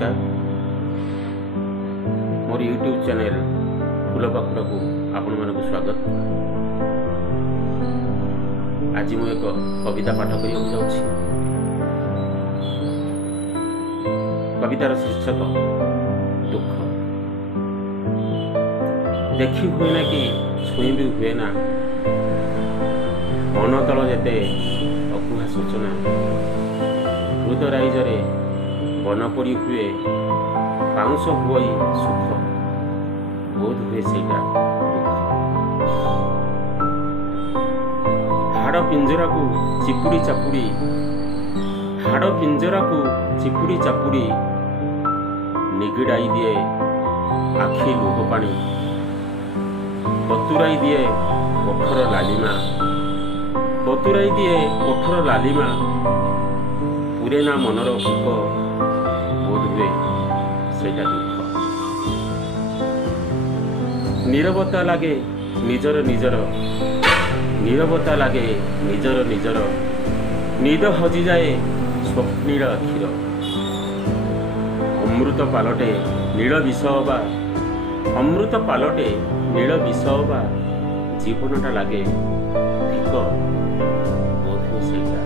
नमस्कार मोर YouTube channel फूल पाखुड़ को आपण मानक स्वागत। आज मु एक कविता पाठ करिया जाउछि। कवितार शीर्षक दुख। देखी हुए ना कि छुई भी हुए ना, मन तल जेते अकुहा सूचना, हृदय बन पड़ी हुए पाउंस हुई सुख, बोध हुए सेटा दुख। हाड़ पिंजरा को चिपुड़ी चापुड़ी, हाड़ पिंजरा को चिपुड़ी चापुड़ी निगिड़ाई दिए आखि लुह पानी, बतुराई दिए ओठर लालिमा, बतुराई दिए ओठर लालिमा, पूरे ना मनर भूक, बोध हुए सेटा दुख। नीरवता लागे निजर निजर, नीरवता लागे निजर निजर, निद हजि जाए स्वप्नीर अखिर, अमृत पालटे नील विष बा, अमृत पालटे नील विष बा, जीवनटा लागे धिक, बोध हुए सेटा